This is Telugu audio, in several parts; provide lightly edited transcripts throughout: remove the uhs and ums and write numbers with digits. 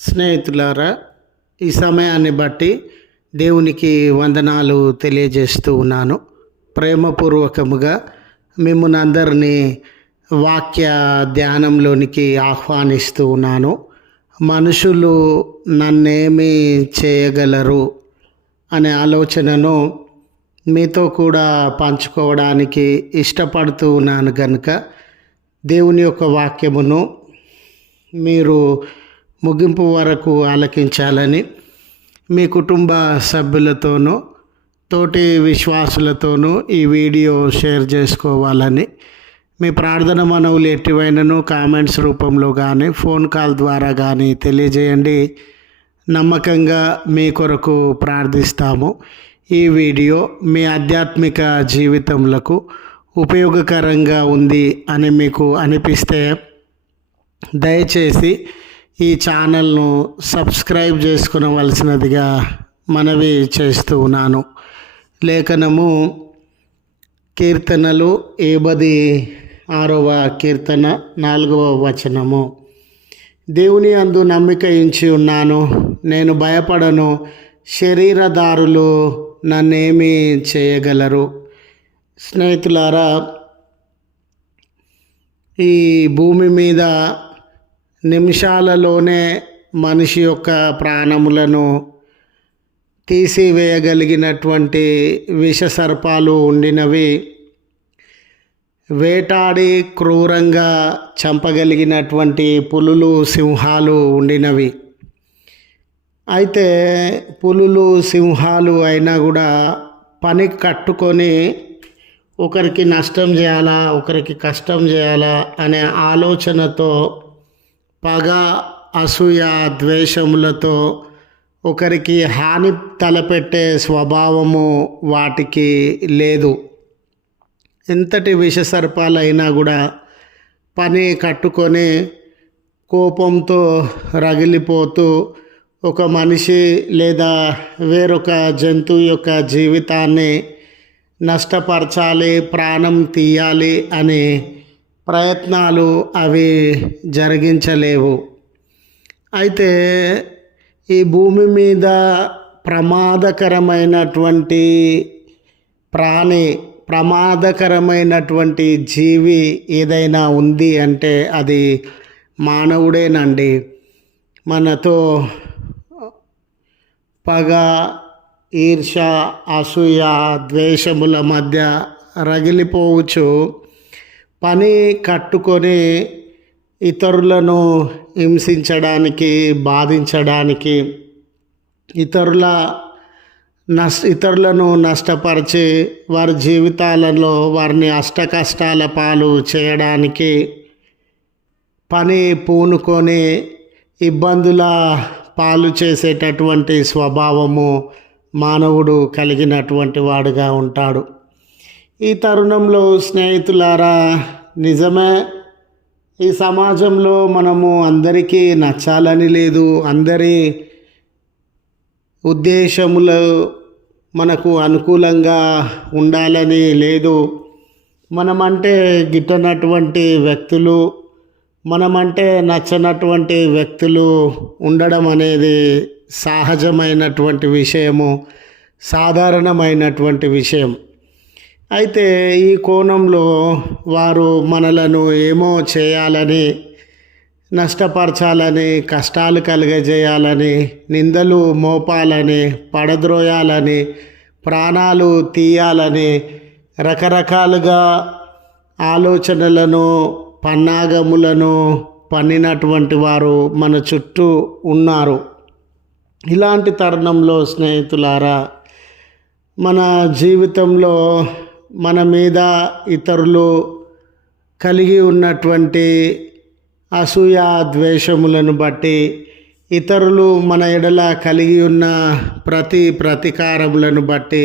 స్నేహితులారా, ఈ సమయాన్ని బట్టి దేవునికి వందనాలు తెలియజేస్తూ ఉన్నాను. ప్రేమపూర్వకముగా మిమ్మల్ని అందరినీ వాక్య ధ్యానంలోనికి ఆహ్వానిస్తూ ఉన్నాను. మనుషులు నన్నేమి చేయగలరు అనే ఆలోచనను మీతో కూడా పంచుకోవడానికి ఇష్టపడుతూ ఉన్నాను కనుక దేవుని యొక్క వాక్యమును మీరు ముగింపు వరకు ఆలకించాలని మీ కుటుంబ సభ్యులతోనూ తోటి విశ్వాసులతోనూ ఈ వీడియో షేర్ చేసుకోవాలని మీ ప్రార్థన మనవులు ఎట్టివైనను కామెంట్స్ రూపంలో కానీ ఫోన్ కాల్ ద్వారా కానీ తెలియజేయండి. నమ్మకంగా మీ కొరకు ప్రార్థిస్తాము. ఈ వీడియో మీ ఆధ్యాత్మిక జీవితములకు ఉపయోగకరంగా ఉంది అని మీకు అనిపిస్తే దయచేసి ఈ ఛానల్ను సబ్స్క్రైబ్ చేసుకునవలసినదిగా మనవి చేస్తూ ఉన్నాను. లేఖనము కీర్తనలు 76వ కీర్తన 4వ వచనము. దేవుని అందు నమ్మిక ఉంచి ఉన్నాను, నేను భయపడను, శరీరధారులు నన్నేమి చేయగలరు. స్నేహితులారా, ఈ భూమి మీద నిమిషాలలోనే మనిషి యొక్క ప్రాణములను తీసివేయగలిగినటువంటి విషసర్పాలు ఉండినవి, వేటాడి క్రూరంగా చంపగలిగినటువంటి పులులు, సింహాలు ఉండినవి. అయితే పులులు, సింహాలు అయినా కూడా పని కట్టుకొని ఒకరికి నష్టం చేయాలా, ఒకరికి కష్టం చేయాలా అనే ఆలోచనతో, పగ, అసూయ, ద్వేషములతో ఒకరికి హాని తలపెట్టే స్వభావము వాటికి లేదు. ఎంతటి విషసర్పాలైనా కూడా పని కట్టుకొని కోపంతో రగిలిపోతూ ఒక మనిషి లేదా వేరొక జంతువు యొక్క జీవితాన్ని నష్టపరచాలి, ప్రాణం తీయాలి అనే ప్రయత్నాలు అవి జరిగించలేవు. అయితే ఈ భూమి మీద ప్రమాదకరమైనటువంటి ప్రాణి, ప్రమాదకరమైనటువంటి జీవి ఏదైనా ఉంది అంటే అది మానవుడేనండి. మనతో పగ, ఈర్ష, అసూయ, ద్వేషముల మధ్య రగిలిపోవచ్చు. పని కట్టుకొని ఇతరులను హింసించడానికి, బాధించడానికి, ఇతరులను నష్టపరిచి వారి జీవితాలలో వారిని అష్టకష్టాల పాలు చేయడానికి పని పూనుకొని ఇబ్బందుల పాలు చేసేటటువంటి స్వభావము మానవుడు కలిగినటువంటి వాడుగా ఉంటాడు. ఈ తరుణంలో స్నేహితులారా, నిజమే, ఈ సమాజంలో మనము అందరికీ నచ్చాలని లేదు, అందరి ఉద్దేశములు మనకు అనుకూలంగా ఉండాలని లేదు. మనమంటే గిట్టనటువంటి వ్యక్తులు, మనమంటే నచ్చనటువంటి వ్యక్తులు ఉండడం అనేది సహజమైనటువంటి విషయము, సాధారణమైనటువంటి విషయం. అయితే ఈ కోణంలో వారు మనలను ఏమో చేయాలని, నష్టపరచాలని, కష్టాలు కలుగజేయాలని, నిందలు మోపాలని, పడద్రోయాలని, ప్రాణాలు తీయాలని రకరకాలుగా ఆలోచనలను, పన్నాగములను పన్నినటువంటి వారు మన చుట్టూ ఉన్నారు. ఇలాంటి తరుణంలో స్నేహితులారా, మన జీవితంలో మన మీద ఇతరులు కలిగి ఉన్నటువంటి అసూయ, ద్వేషములను బట్టి, ఇతరులు మన ఎడల కలిగి ఉన్న ప్రతీకారములను బట్టి,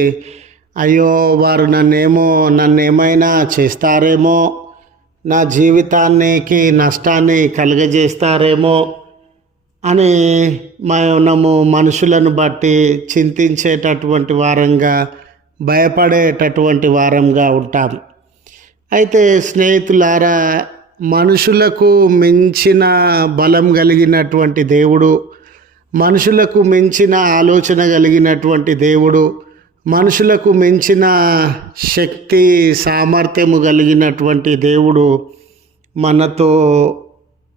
అయ్యో వారు నన్నేమైనా చేస్తారేమో, నా జీవితానికి నష్టాన్ని కలుగజేస్తారేమో అని మనము మనుషులను బట్టి చింతించేటటువంటి వారంగా, భయపడేటటువంటి వారంగా ఉంటాం. అయితే స్నేహితులారా, మనుషులకు మించిన బలం కలిగినటువంటి దేవుడు మనుషులకు మించిన ఆలోచన కలిగినటువంటి దేవుడు, మనుషులకు మించిన శక్తి సామర్థ్యము కలిగినటువంటి దేవుడు, మనతో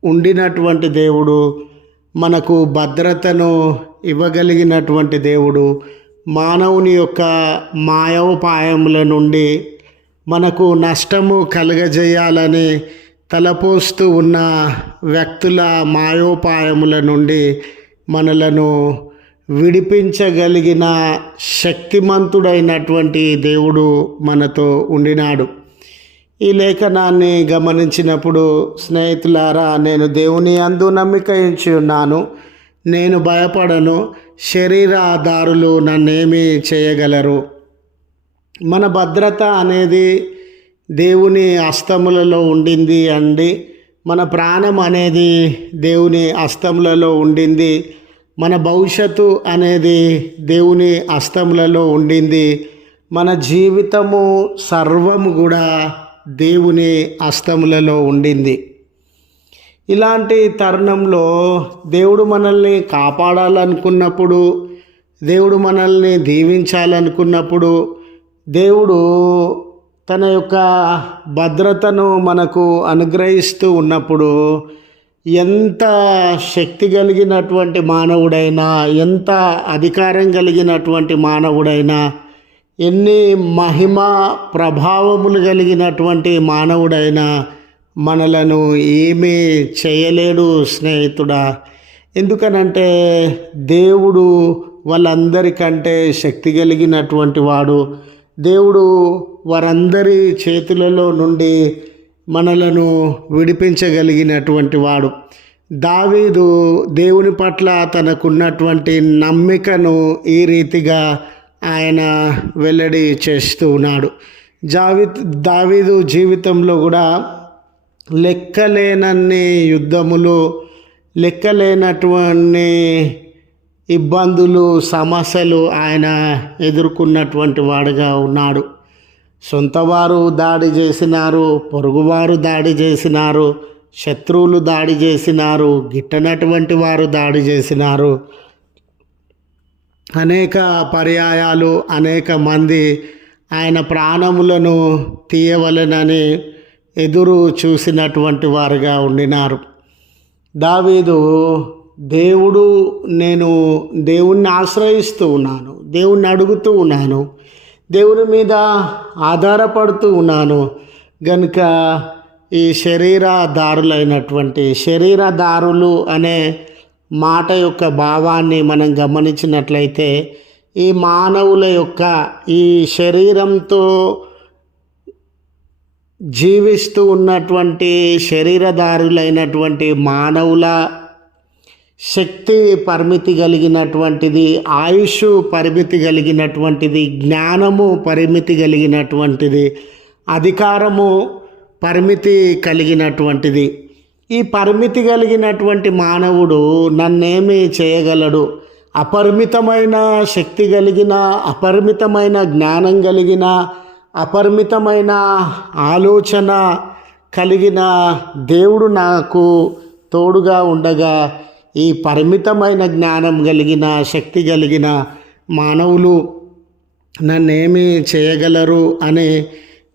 ఉండినటువంటి దేవుడు, మనకు భద్రతను ఇవ్వగలిగినటువంటి దేవుడు, మానవుని యొక్క మాయోపాయముల నుండి మనకు నష్టము కలుగజేయాలని తలపోస్తూ ఉన్న వ్యక్తుల మాయోపాయముల నుండి మనలను విడిపించగలిగిన శక్తిమంతుడైనటువంటి దేవుడు మనతో ఉండినాడు. ఈ లేఖనాన్ని గమనించినప్పుడు స్నేహితులారా, నేను దేవుని యందు నమ్మిక ఉంచి ఉన్నాను, నేను భయపడను, శరీరధారులు నన్నేమీ చేయగలరు. మన భద్రత అనేది దేవుని హస్తములలో ఉండింది అండి. మన ప్రాణం అనేది దేవుని హస్తములలో ఉండింది. మన భవిష్యత్తు అనేది దేవుని హస్తములలో ఉండింది. మన జీవితము సర్వము కూడా దేవుని హస్తములలో ఉండింది. ఇలాంటి తరుణంలో దేవుడు మనల్ని కాపాడాలనుకున్నప్పుడు, దేవుడు మనల్ని దీవించాలనుకున్నప్పుడు, దేవుడు తన యొక్క భద్రతను మనకు అనుగ్రహిస్తూ ఉన్నప్పుడు ఎంత శక్తి కలిగినటువంటి మానవుడైనా, ఎంత అధికారం కలిగినటువంటి మానవుడైనా, ఎన్ని మహిమ ప్రభావములు కలిగినటువంటి మానవుడైనా మనలను ఏమీ చేయలేడు స్నేహితుడా. ఎందుకనంటే దేవుడు వాళ్ళందరికంటే శక్తి కలిగినటువంటి వాడు. దేవుడు వారందరి చేతులలో నుండి మనలను విడిపించగలిగినటువంటి వాడు. దావీదు దేవుని పట్ల తనకున్నటువంటి నమ్మికను ఈ రీతిగా ఆయన వెల్లడి చేస్తూ ఉన్నాడు. దావీదు జీవితంలో కూడా లెక్కలేనన్ని యుద్ధములు, లెక్కలేనటువంటి ఇబ్బందులు, సమస్యలు ఆయన ఎదుర్కొన్నటువంటి వాడుగా ఉన్నాడు. సొంతవారు దాడి చేసినారు, పొరుగువారు దాడి చేసినారు, శత్రువులు దాడి చేసినారు, గిట్టనటువంటి వారు దాడి చేసినారు. అనేక పర్యాయాలు అనేక మంది ఆయన ప్రాణములను తీయవలెనని ఎదురు చూసినటువంటి వారుగా ఉండినారు. దావీదు నేను దేవుణ్ణి ఆశ్రయిస్తూ ఉన్నాను, దేవుణ్ణి అడుగుతూ ఉన్నాను, దేవుని మీద ఆధారపడుతూ ఉన్నాను గనుక ఈ శరీరధారులు అనే మాట యొక్క భావాన్ని మనం గమనించినట్లయితే, ఈ మానవుల యొక్క ఈ శరీరంతో జీవిస్తూ ఉన్నటువంటి శరీరధారులైనటువంటి మానవుల శక్తి పరిమితి కలిగినటువంటిది, ఆయుష్ పరిమితి కలిగినటువంటిది, జ్ఞానము పరిమితి కలిగినటువంటిది, అధికారము పరిమితి కలిగినటువంటిది. ఈ పరిమితి కలిగినటువంటి మానవుడు నన్నేమి చేయగలడు? అపరిమితమైన శక్తి కలిగిన, అపరిమితమైన జ్ఞానం కలిగిన, అపరిమితమైన ఆలోచన కలిగిన దేవుడు నాకు తోడుగా ఉండగా, ఈ పరిమితమైన జ్ఞానం కలిగిన, శక్తి కలిగిన మానవులు నన్నేమి చేయగలరు అని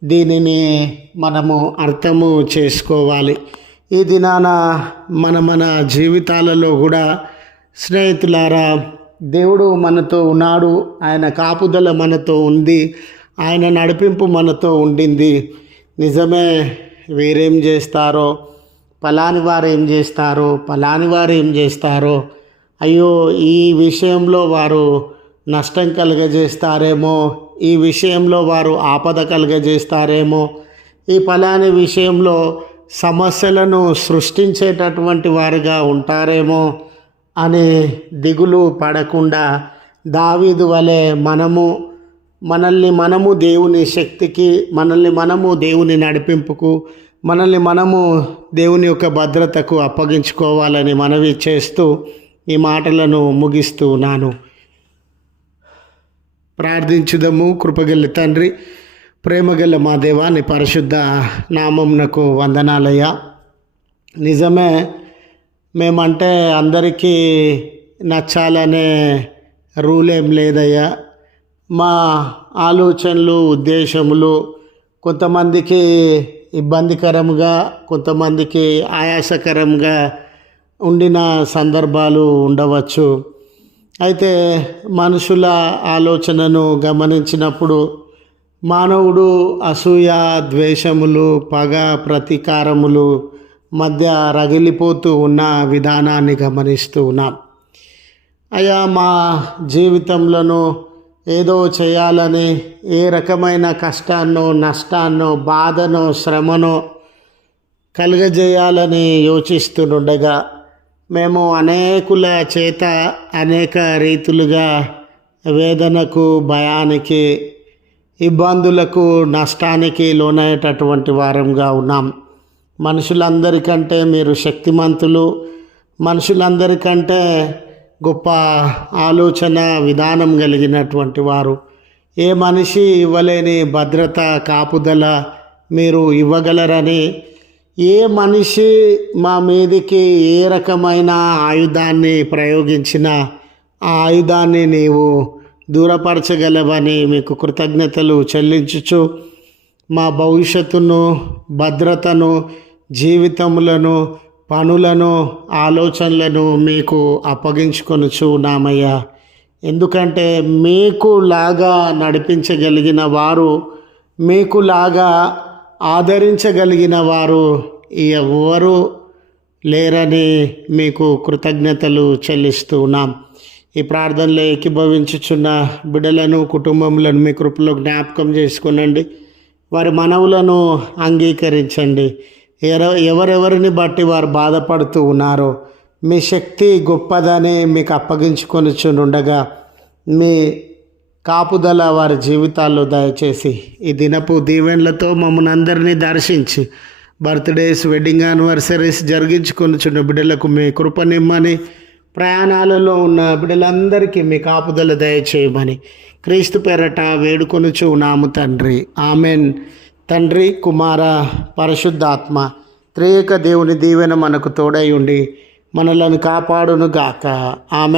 దీనిని మనము అర్థము చేసుకోవాలి. ఈ దినాన మన జీవితాలలో కూడా స్నేహితులారా, దేవుడు మనతో ఉన్నాడు, ఆయన కాపుదల మనతో ఉంది, ఆయన నడిపింపు మనతో ఉండింది. నిజమే, వీరేం చేస్తారో, పలాని వారు ఏం చేస్తారో, పలాని వారు ఏం చేస్తారో, అయ్యో ఈ విషయంలో వారు నష్టం కలుగజేస్తారేమో, ఈ విషయంలో వారు ఆపద కలుగజేస్తారేమో, ఈ పలాని విషయంలో సమస్యలను సృష్టించేటటువంటి వారుగా ఉంటారేమో అని దిగులు పడకుండా దావీదు వలె మనల్ని దేవుని శక్తికి, మనల్ని దేవుని నడిపింపుకు, మనల్ని దేవుని యొక్క భద్రతకు అప్పగించుకోవాలని మనవి చేస్తూ ఈ మాటలను ముగిస్తూ ఉన్నాను. ప్రార్థించుదము. కృపగల తండ్రి, ప్రేమగల మా దేవా, నీ పరిశుద్ధ నామమునకు వందనాలయ్యా. నిజమే, మేమంటే అందరికీ నచ్చాలనే రూల్ ఏం లేదయ్యా. మా ఆలోచనలు, ఉద్దేశములు కొంతమందికి ఇబ్బందికరంగా, కొంతమందికి ఆయాసకరంగా ఉండిన సందర్భాలు ఉండవచ్చు. అయితే మనుషుల ఆలోచనను గమనించినప్పుడు మానవుడు అసూయ, ద్వేషములు, పగ, ప్రతీకారములు మధ్య రగిలిపోతూ ఉన్న విధానాన్ని గమనిస్తూ ఉన్నాం. అయ్యా, మా జీవితంలో ఏదో చేయాలని, ఏ రకమైన కష్టాన్నో, నష్టాన్నో, బాధనో, శ్రమనో కలుగజేయాలని యోచిస్తుండగా మేము అనేకుల చేత అనేక రీతులుగా వేదనకు, భయానికి, ఇబ్బందులకు, నష్టానికి లోనయ్యేటటువంటి వారంగా ఉన్నాం. మనుషులందరికంటే మీరు శక్తిమంతులు, మనుషులందరికంటే గొప్ప ఆలోచన విధానం కలిగినటువంటి వారు. ఏ మనిషి ఇవ్వలేని భద్రత, కాపుదల మీరు ఇవ్వగలరని, ఏ మనిషి మా మీదికి ఏ రకమైన ఆయుధాన్ని ప్రయోగించినా ఆ ఆయుధాన్ని నీవు దూరపరచగలవని మీకు కృతజ్ఞతలు చెల్లించుచు మా భవిష్యత్తును, భద్రతను, జీవితములను, పనులను, ఆలోచనలను మీకు అప్పగించుకొనుచు ఉన్నామయ్యా. ఎందుకంటే మీకులాగా నడిపించగలిగిన వారు, మీకులాగా ఆదరించగలిగిన వారు ఎవరు లేరని మీకు కృతజ్ఞతలు చెల్లిస్తూ ఉన్నాం. ఈ ప్రార్థనలో ఏకీభవించుచున్న బిడ్డలను, కుటుంబములను మీ కృపలో జ్ఞాపకం చేసుకునండి. వారి మనవులను అంగీకరించండి. ఎవరెవరిని బట్టి వారు బాధపడుతూ ఉన్నారో మీ శక్తి గొప్పదని మీకు అప్పగించుకొనిచుండగా మీ కాపుదల వారి జీవితాల్లో దయచేసి ఈ దినపు దీవెనలతో మమ్మల్ని అందరినీ దర్శించి బర్త్డేస్, వెడ్డింగ్ యానివర్సరీస్ జరిగించుకొనిచున్న బిడ్డలకు మీ కృపనిమ్మని, ప్రయాణాలలో ఉన్న బిడ్డలందరికీ మీ కాపుదల దయచేయమని క్రీస్తు పేరట వేడుకొనుచు ఉన్నాము తండ్రి. ఆమెన్. తండ్రి, కుమార, పరిశుద్ధాత్మ త్రియేక దేవుని దీవెన మనకు తోడై ఉండి మనలను కాపాడును గాక. ఆమెన్.